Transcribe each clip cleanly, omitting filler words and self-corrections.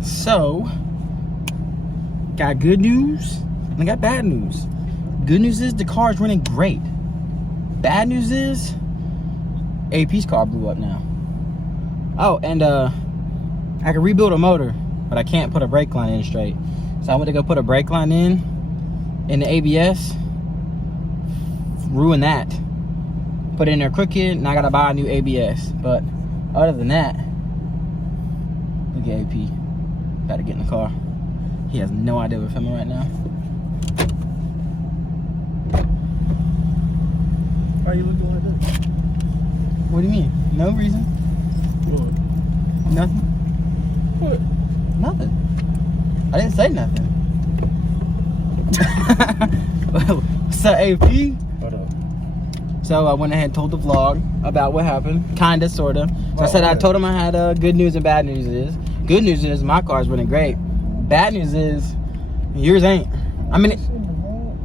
So, got good news and I got bad news. Good news is the car is running great. Bad news is AP's car blew up now. Oh, and I can rebuild a motor, but I can't put a brake line in straight. So I went to go put a brake line in the ABS, ruin that. Put it in there crooked, now I gotta buy a new ABS. But other than that, look at AP. Gotta get in the car. He has no idea we're filming right now. Why are you looking like that? What do you mean? No reason? What? Nothing? What? Nothing. I didn't say nothing. What's up, AP? What up? So I went ahead and told the vlog about what happened. Kinda, sorta. So I said I told him I had good news and bad news is. Good news is my car's running great. Bad news is yours ain't. I mean,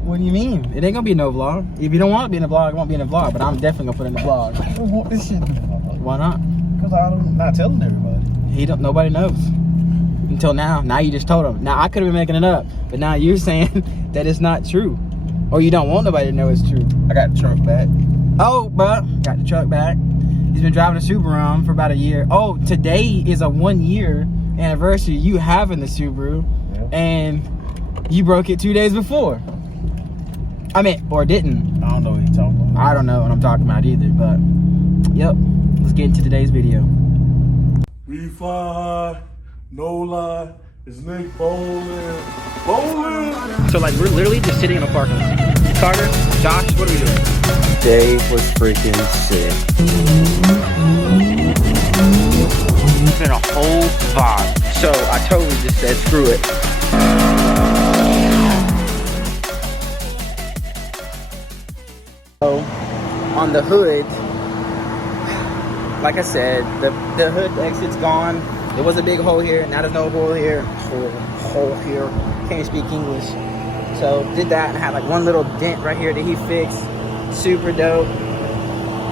what do you mean? It ain't gonna be no vlog. If you don't want to be in the vlog, it won't be in the vlog. But I'm definitely gonna put it in the vlog. I don't want this shit in the vlog. Why not? Because I'm not telling everybody. Nobody knows. Until now. Now you just told him. Now I could have been making it up, but now you're saying that it's not true. Or you don't want nobody to know it's true. I got the truck back. Oh, bruh, got the truck back. He's been driving the Subaru around for about a year. Oh, today is a 1 year anniversary you having the Subaru, and you broke it 2 days before. I mean, or didn't. I don't know what you're talking about. I don't know what I'm talking about either, but yep. Let's get into today's video. We fly, no lie, it's Nick Bowling. Bowling! So like we're literally just sitting in a parking lot. Carter, Josh, what are we doing? Dave was freaking sick. It's been a whole vibe. So I totally just said, screw it. So on the hood, like I said, the hood exit's gone. There was a big hole here. Now there's no hole here. Hole here. Can't speak English. So did that and had like one little dent right here that he fixed. Super dope.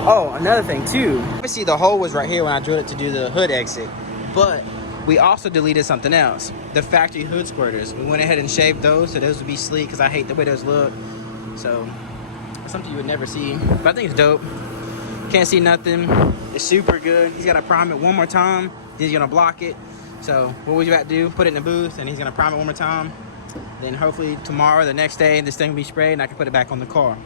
Oh, another thing too. Obviously the hole was right here when I drilled it to do the hood exit. But we also deleted something else. The factory hood squirters. We went ahead and shaved those so those would be sleek because I hate the way those look. So it's something you would never see. But I think it's dope. Can't see nothing. It's super good. He's gonna prime it one more time. Then he's gonna block it. So what would you have to do? Put it in the booth and he's gonna prime it one more time. Then hopefully tomorrow, the next day, this thing will be sprayed and I can put it back on the car.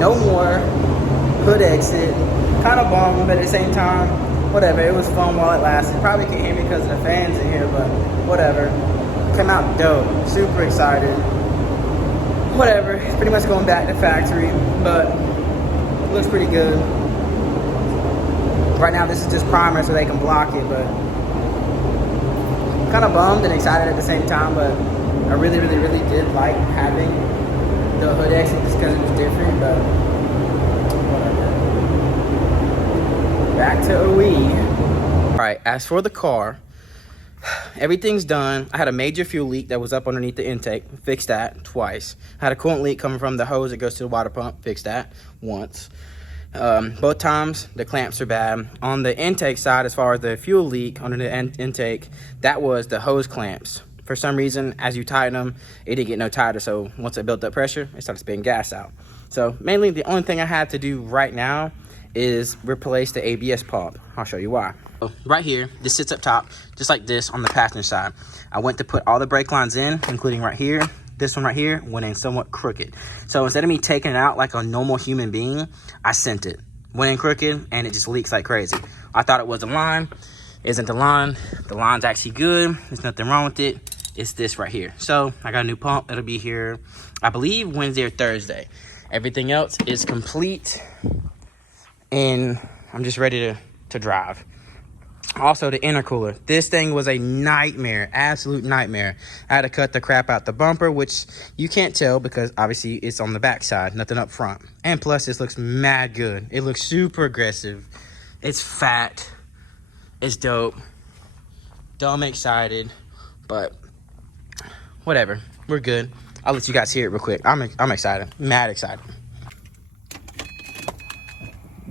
No more hood exit. Kind of bummed, but at the same time, whatever. It was fun while it lasted. Probably can't hear me because of the fans in here, but whatever. Came out dope. Super excited. Whatever. Pretty much going back to factory, but looks pretty good. Right now, this is just primer so they can block it, but kind of bummed and excited at the same time. But I really did like having the hood exit just because it was different, but whatever. Back to OE. All right, as for the car, everything's done. I had a major fuel leak that was up underneath the intake. Fixed that twice. I had a coolant leak coming from the hose that goes to the water pump. Fixed that once. Both times the clamps are bad. On the intake side, as far as the fuel leak under the intake, that was the hose clamps. for some reason, as you tighten them, it didn't get no tighter. So once it built up pressure, it started spitting gas out. So mainly the only thing I had to do right now is replace the ABS pump. I'll show you why. So right here, this sits up top, just like this on the passenger side. I went to put all the brake lines in, including right here. This one right here went in somewhat crooked. So instead of me taking it out like a normal human being, I sent it. Went in crooked and it just leaks like crazy. I thought it was the line. Isn't the line. The line's actually good. There's nothing wrong with it. It's this right here. So I got a new pump. It'll be here, I believe, Wednesday or Thursday. Everything else is complete and I'm just ready to drive. Also, the intercooler. This thing was a nightmare, absolute nightmare. I had to cut the crap out the bumper, which you can't tell because obviously it's on the back side, nothing up front. And plus, this looks mad good. It looks super aggressive. It's fat. It's dope. Dumb excited, but whatever. We're good. I'll let you guys hear it real quick. I'm excited. Mad excited.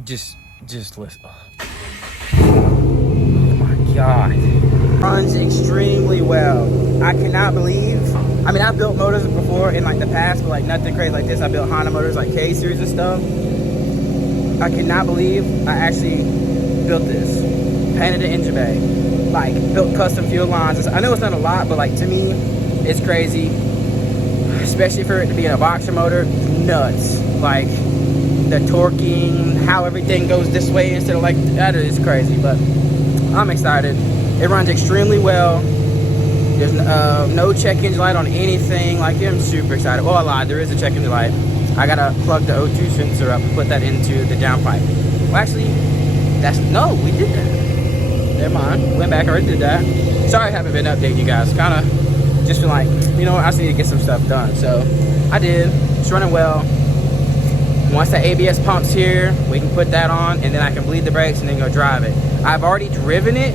Just listen. God, runs extremely well. I cannot believe, I mean, I've built motors before in like the past, but like nothing crazy like this. I built Honda motors like K series and stuff. I cannot believe I actually built this, painted the engine bay, like built custom fuel lines. I know it's not a lot, but like to me it's crazy, especially for it to be in a boxer motor. Nuts. Like the torquing, how everything goes this way instead of like that is crazy. But I'm excited. It runs extremely well. There's no check engine light on anything. Like, I'm super excited. Well, I lied. There is a check engine light. I gotta plug the O2 sensor up and put that into the downpipe. Well, actually, no, we did that. Never mind. Went back, already did that. Sorry I haven't been updating you guys. Kinda just been like, you know what, I just need to get some stuff done. So I did. It's running well. Once the ABS pump's here, we can put that on and then I can bleed the brakes and then go drive it. I've already driven it.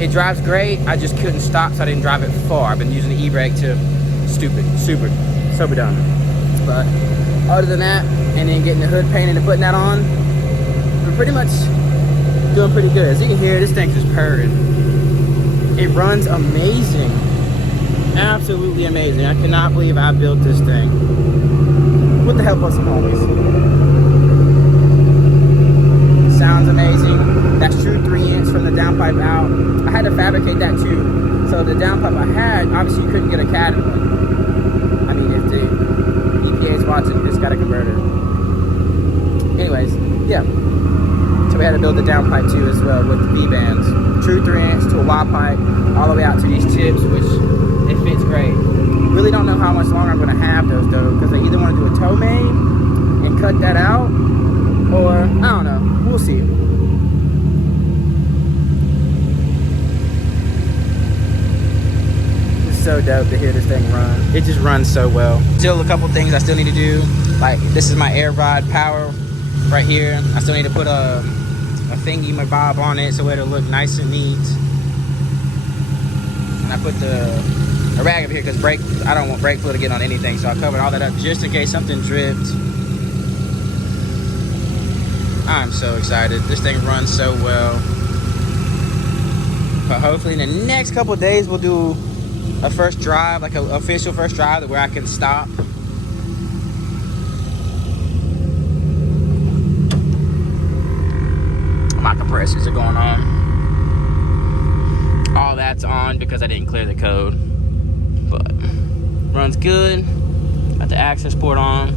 It drives great. I just couldn't stop, so I didn't drive it far. I've been using the e-brake to super dumb. But other than that, and then getting the hood painted and putting that on, we're pretty much doing pretty good. As you can hear, this thing's just purring. It runs amazing. Absolutely amazing. I cannot believe I built this thing with the help of some homies. Sounds amazing. That's true 3-inch from the downpipe out. I had to fabricate that too. So the downpipe I had, obviously you couldn't get a cat in one. I mean, if the EPA is watching, you just got a converter. Anyways, yeah. So we had to build the downpipe too as well with the V-bands. True 3-inch to a Y pipe, all the way out to these chips, which it fits great. Really don't know how much longer I'm gonna have those though, because I either want to do a toe main and cut that out, or I don't know. We'll see. It's so dope to hear this thing run. It just runs so well. Still a couple things I still need to do. Like this is my air rod power right here. I still need to put a thingy, my bob on it so it'll look nice and neat. And I put a rag up here because I don't want brake fluid to get on anything, so I covered all that up just in case something dripped. I'm so excited. This thing runs so well. But hopefully in the next couple of days we'll do a first drive, like an official first drive where I can stop. My compressors are going on. All that's on because I didn't clear the code. But runs good. Got the access port on.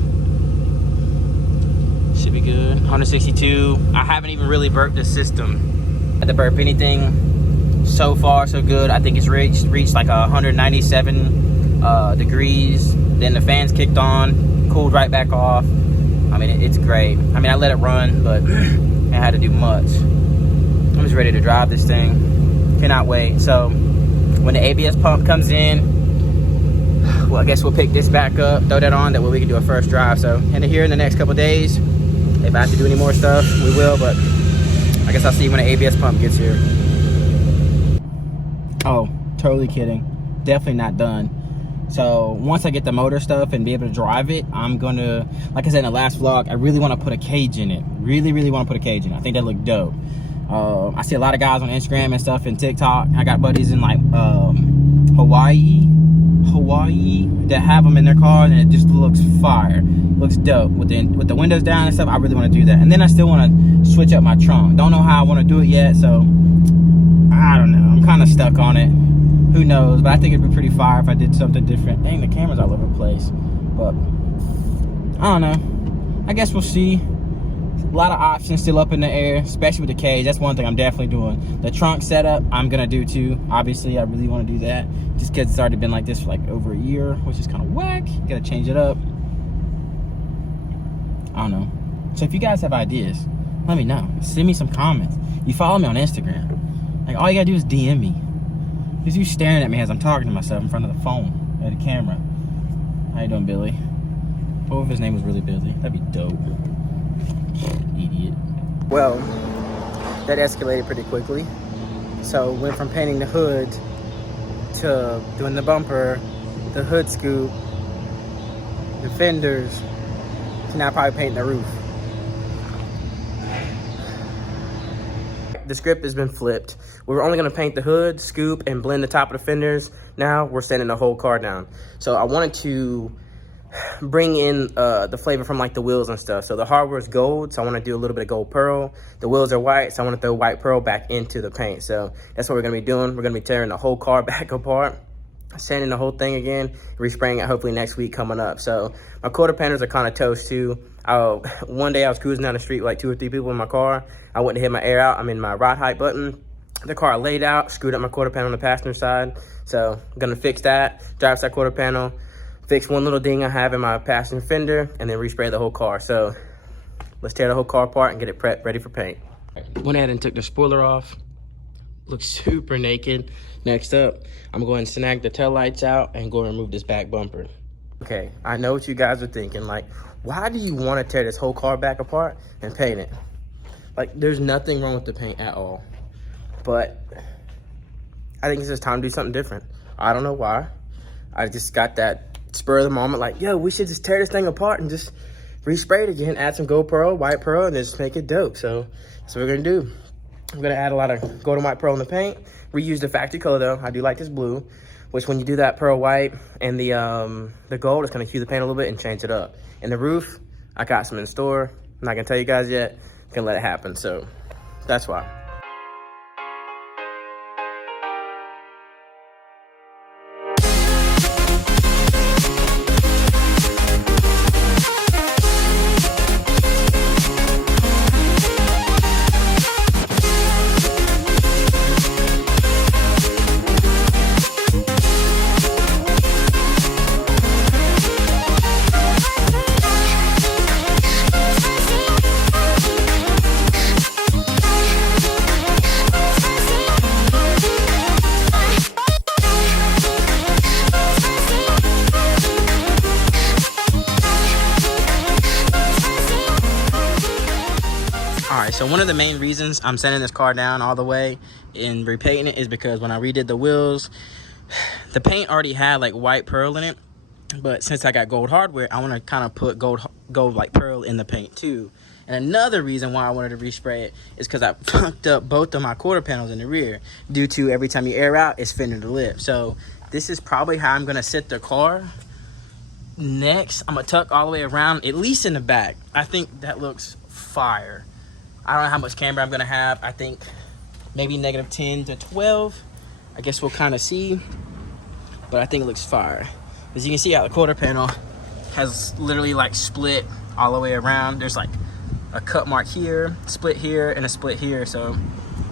Should be good. 162. I haven't even really burped the system. Had to burp anything. So far, so good. I think it's reached like 197 degrees. Then the fans kicked on, cooled right back off. I mean, it's great. I mean, I let it run, but I had to do much. I'm just ready to drive this thing. Cannot wait. So when the ABS pump comes in, well, I guess we'll pick this back up, throw that on, that way we can do a first drive. So here in the next couple days, if I have to do any more stuff, we will, but I guess I'll see when the ABS pump gets here. Oh, totally kidding. Definitely not done. So once I get the motor stuff and be able to drive it, I'm gonna, like I said in the last vlog, I really want to put a cage in it. Really want to put a cage in it. I think that look dope. I see a lot of guys on Instagram and stuff and TikTok. I got buddies in like Hawaii that have them in their cars, and it just looks fire. Looks dope with the windows down and stuff. I really want to do that, and then I still want to switch up my trunk. Don't know how I want to do it yet, so I don't know. I'm kind of stuck on it. Who knows? But I think it'd be pretty fire if I did something different. Dang, the camera's all over the place. But I don't know. I guess we'll see. A lot of options still up in the air, especially with the cage. That's one thing I'm definitely doing. The trunk setup, I'm gonna do too. Obviously, I really want to do that, just because it's already been like this for like over a year, which is kind of whack. Gotta change it up. I don't know. So if you guys have ideas, let me know. Send me some comments. You follow me on Instagram. Like, all you gotta do is DM me. Because you staring at me as I'm talking to myself in front of the phone, or the camera. How you doing, Billy? What if his name was really Billy? That'd be dope. Idiot. Well, that escalated pretty quickly. So went from painting the hood to doing the bumper, the hood scoop, the fenders, to now probably painting the roof. The script has been flipped. We were only gonna paint the hood, scoop, and blend the top of the fenders. Now we're sanding the whole car down. So I wanted to bring in the flavor from like the wheels and stuff. So the hardware is gold, so I want to do a little bit of gold pearl. The wheels are white, so I want to throw white pearl back into the paint. So that's what we're gonna be doing. We're gonna be tearing the whole car back apart, sanding the whole thing again, respraying it hopefully next week coming up. So my quarter panels are kind of toast too. One day I was cruising down the street with like 2 or 3 people in my car. I went to hit my air out. I'm in my rod height button. The car laid out, screwed up my quarter panel on the passenger side. So I'm gonna fix that, drive side quarter panel, fix one little ding I have in my passenger fender, and then respray the whole car. So let's tear the whole car apart and get it prepped, ready for paint. Went ahead and took the spoiler off. Looks super naked. Next up, I'm going to snag the tail lights out and go remove this back bumper. Okay, I know what you guys are thinking. Like, why do you want to tear this whole car back apart and paint it? Like, there's nothing wrong with the paint at all. But I think it's just time to do something different. I don't know why. I just got that spur of the moment, like, yo, we should just tear this thing apart and just respray it again, add some gold pearl, white pearl, and just make it dope. So that's what we're gonna do. I'm gonna add a lot of gold and white pearl in the paint, reuse the factory color though. I do like this blue, which when you do that pearl white and the gold, it's gonna hue the paint a little bit and change it up. And the roof, I got some in store. I'm not gonna tell you guys yet, I'm gonna let it happen. So that's why. So one of the main reasons I'm sending this car down all the way and repainting it is because when I redid the wheels, the paint already had like white pearl in it, but since I got gold hardware, I want to kind of put gold like pearl in the paint too. And another reason why I wanted to respray it is because I fucked up both of my quarter panels in the rear due to every time you air out, it's fending the lip. So this is probably how I'm gonna sit the car. Next, I'm gonna tuck all the way around, at least in the back. I think that looks fire. I don't know how much camber I'm gonna have. I think maybe -10 to 12. I guess we'll kind of see, but I think it looks fire. As you can see how the quarter panel has literally like split all the way around. There's like a cut mark here, split here, and a split here. So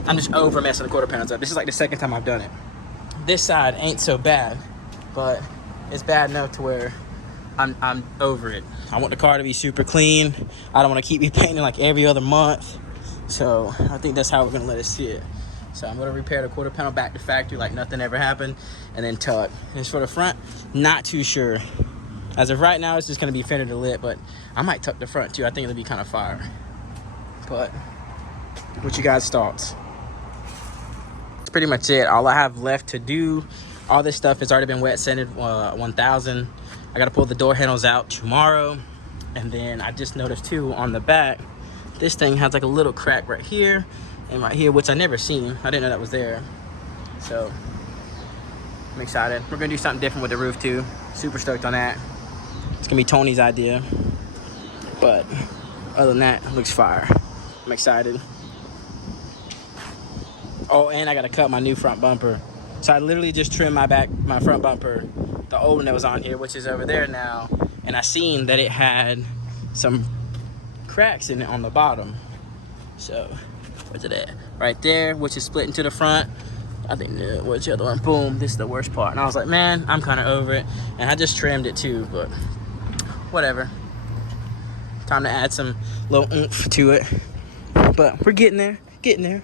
I'm just over messing the quarter panels up. This is like the second time I've done it. This side ain't so bad, but it's bad enough to where I'm over it. I want the car to be super clean. I don't want to keep repainting like every other month. So I think that's how we're gonna let it sit. So I'm gonna repair the quarter panel back to factory like nothing ever happened, and then tuck. As for the front, not too sure. As of right now, it's just gonna be fender to lip, but I might tuck the front too. I think it'll be kind of fire. But what you guys' thoughts? That's pretty much it. All I have left to do, all this stuff has already been wet sanded 1000. I gotta pull the door handles out tomorrow. And then I just noticed too on the back, this thing has like a little crack right here and right here, which I never seen. I didn't know that was there. So I'm excited. We're gonna do something different with the roof too. Super stoked on that. It's gonna be Tony's idea. But other than that, it looks fire. I'm excited. Oh, and I gotta cut my new front bumper. So I literally just trimmed my front bumper, the old one that was on here, which is over there now. And I seen that it had some cracks in it on the bottom. So, where's it at? Right there, which is split into the front. I think, what's the other one? Boom, this is the worst part. And I was like, man, I'm kind of over it. And I just trimmed it too, but whatever. Time to add some little oomph to it. But we're getting there, getting there.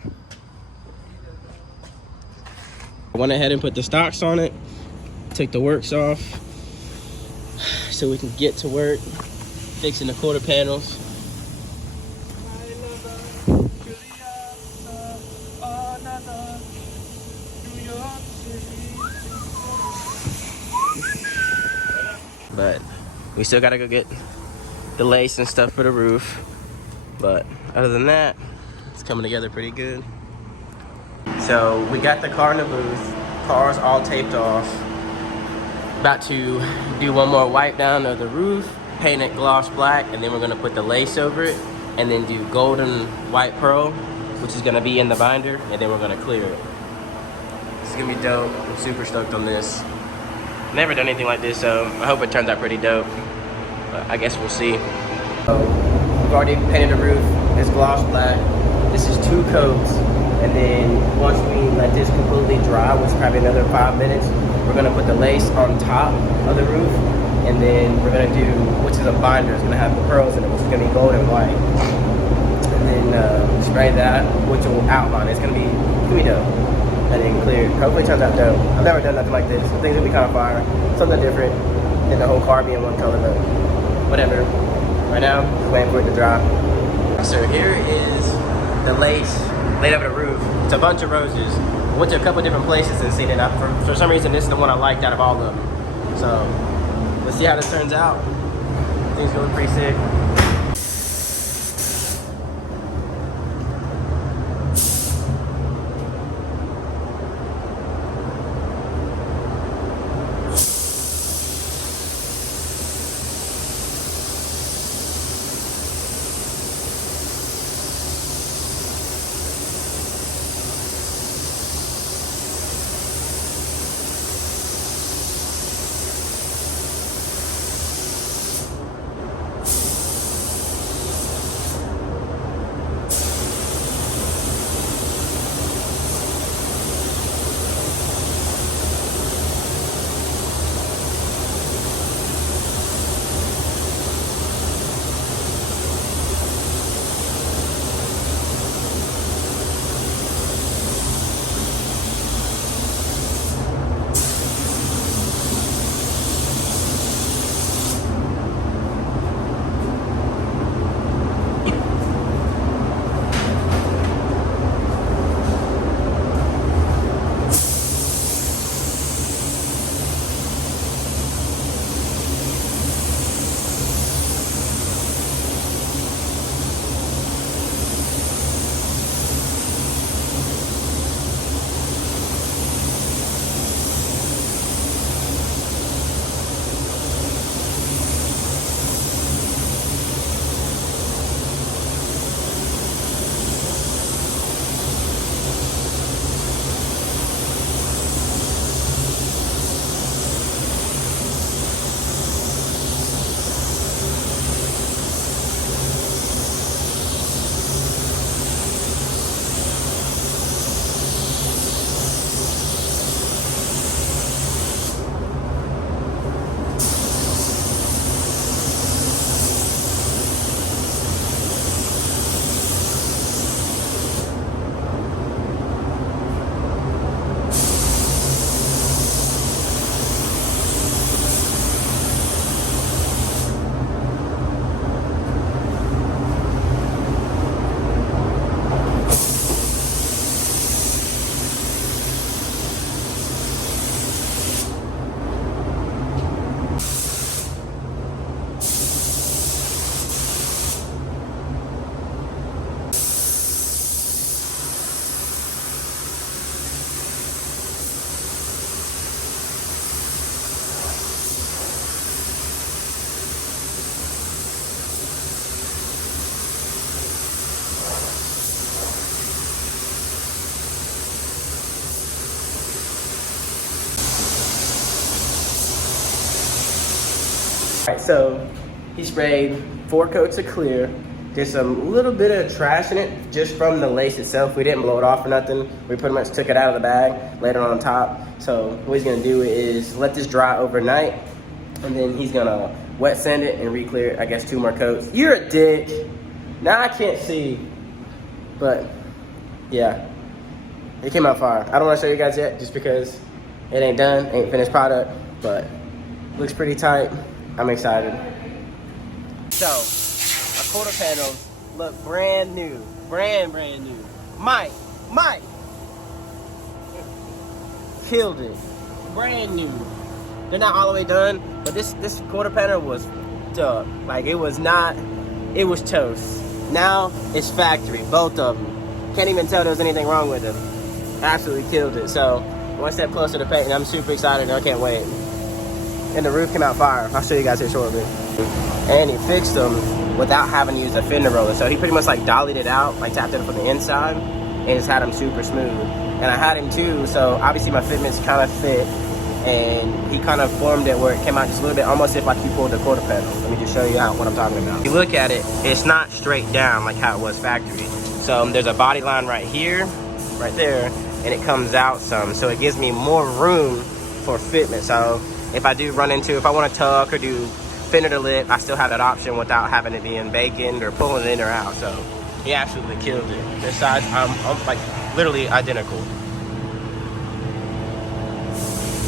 I went ahead and put the stocks on it, took the works off so we can get to work fixing the quarter panels. But we still gotta go get the lace and stuff for the roof. But other than that, it's coming together pretty good. So we got the car in the booth. Car's all taped off. About to do one more wipe down of the roof, paint it gloss black, and then we're gonna put the lace over it, and then do golden white pearl, which is gonna be in the binder, and then we're gonna clear it. This is gonna be dope. I'm super stoked on this. Never done anything like this, so I hope it turns out pretty dope. But I guess we'll see. So we've already painted the roof. It's gloss black. This is 2 coats. And then once we let this completely dry, which is probably another 5 minutes, we're gonna put the lace on top of the roof. And then we're gonna do, which is a binder, it's gonna have the pearls in it, which is gonna be gold and white. And then spray that, which will outline. It's gonna be dope. And then clear. Hopefully it turns out dope. I've never done nothing like this. I think it's gonna be kind of fire. Something different than the whole car being one color, but whatever. Right now, just waiting for it to dry. So here is the lace laid over the roof. It's a bunch of roses. I went to a couple different places and seen it. For some reason, this is the one I liked out of all of them. So let's see how this turns out. I think it's going pretty sick. Alright, so he sprayed 4 coats of clear. There's a little bit of trash in it just from the lace itself. We didn't blow it off or nothing. We pretty much took it out of the bag, laid it on top. So what he's gonna do is let this dry overnight, and then he's gonna wet sand it and re-clear it, I guess 2 more coats. You're a dick. Now I can't see, but yeah, it came out fire. I don't wanna show you guys yet just because it ain't done, ain't finished product, but looks pretty tight. I'm excited. So, our quarter panels look brand new. Brand new. Mike. Killed it. Brand new. They're not all the way done, but this quarter panel was up. Like, it was toast. Now, it's factory, both of them. Can't even tell there was anything wrong with them. Absolutely killed it. So, one step closer to painting. I'm super excited. I can't wait. And the roof came out fire. I'll show you guys here shortly. And he fixed them without having to use a fender roller. So he pretty much like dollied it out, like tapped it from the inside, and just had them super smooth. And I had him too, so obviously my fitments kind of fit, and he kind of formed it where it came out just a little bit, almost if like you pulled the quarter panel. Let me just show you what I'm talking about. If you look at it, it's not straight down like how it was factory. So there's a body line right here, right there, and it comes out some. So it gives me more room for fitment. So if I do run into, if I want to tuck or do fender to lip, I still have that option without having it being baconed or pulling it in or out. So he absolutely killed it. Their size, I'm like literally identical.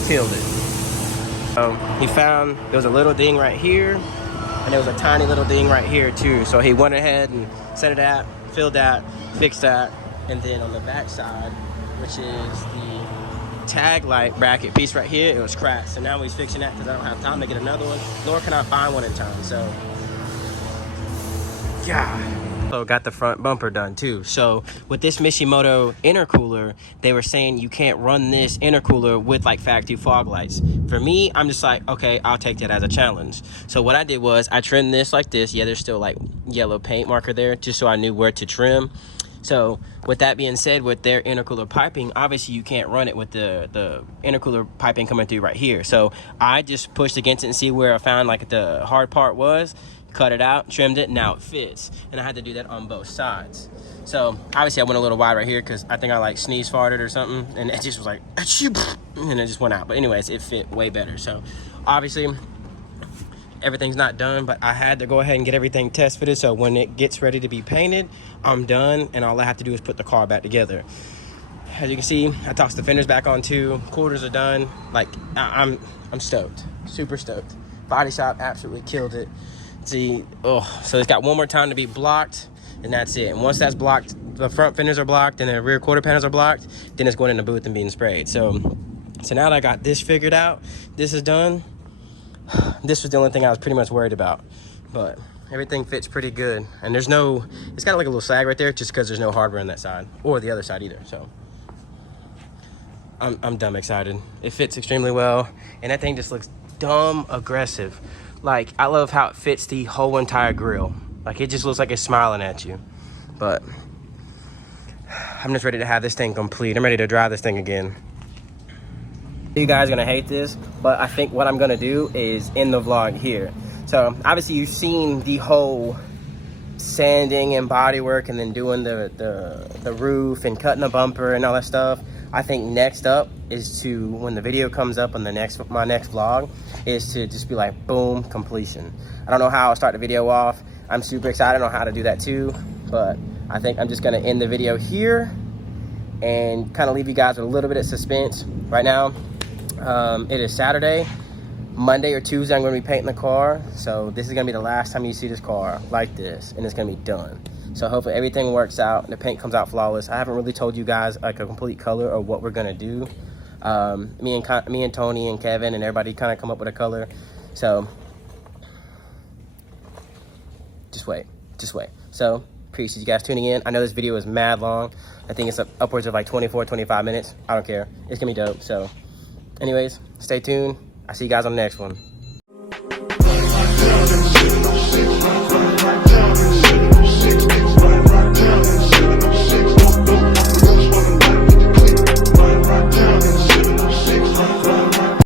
Killed it. He found there was a little ding right here, and there was a tiny little ding right here too. So he went ahead and set it out, filled that, fixed that, and then on the back side, which is the tag light bracket piece right here, it was cracked. So now he's fixing that because I don't have time to get another one, nor can I find one in time. So yeah. So got the front bumper done too. So with this Mishimoto intercooler, they were saying you can't run this intercooler with like factory fog lights. For me, I'm just like, okay, I'll take that as a challenge. So what I did was I trimmed this like this. Yeah, there's still like yellow paint marker there, just so I knew where to trim. So with that being said, with their intercooler piping, obviously you can't run it with the intercooler piping coming through right here. So I just pushed against it and see where I found like the hard part was, cut it out, trimmed it, now it fits. And I had to do that on both sides. So obviously I went a little wide right here because I think I like sneeze farted or something, and it just was like, and it just went out. But anyways, it fit way better. So obviously everything's not done, but I had to go ahead and get everything test fitted, so when it gets ready to be painted, I'm done, and all I have to do is put the car back together. As you can see, I tossed the fenders back on too. Quarters are done. Like, I'm stoked, super stoked. Body shop absolutely killed it. See, so it's got one more time to be blocked, and that's it. And once that's blocked, the front fenders are blocked and the rear quarter panels are blocked, then it's going in the booth and being sprayed. So now that I got this figured out, this is done. This was the only thing I was pretty much worried about, but everything fits pretty good. And there's no, it's got like a little sag right there just because there's no hardware on that side or the other side either. So I'm dumb excited. It fits extremely well, and that thing just looks dumb aggressive. Like, I love how it fits the whole entire grill. Like, it just looks like it's smiling at you. But I'm just ready to have this thing complete. I'm ready to drive this thing again. You guys are gonna hate this, but I think what I'm gonna do is end the vlog here. So obviously you've seen the whole sanding and body work, and then doing the roof and cutting the bumper and all that stuff. I think next up is to, when the video comes up on my next vlog, is to just be like, boom, completion. I don't know how I'll start the video off. I'm super excited on how to do that too, but I think I'm just gonna end the video here and kind of leave you guys with a little bit of suspense. Right now, it is Saturday. Monday or Tuesday, I'm going to be painting the car. So this is going to be the last time you see this car like this, and it's going to be done. So hopefully everything works out and the paint comes out flawless. I haven't really told you guys like a complete color or what we're going to do. Me and Tony and Kevin and everybody kind of come up with a color. So just wait. So appreciate you guys tuning in. I know this video is mad long. I think it's upwards of like 24-25 minutes. I don't care. It's going to be dope. So anyways, stay tuned. I'll see you guys on the next one.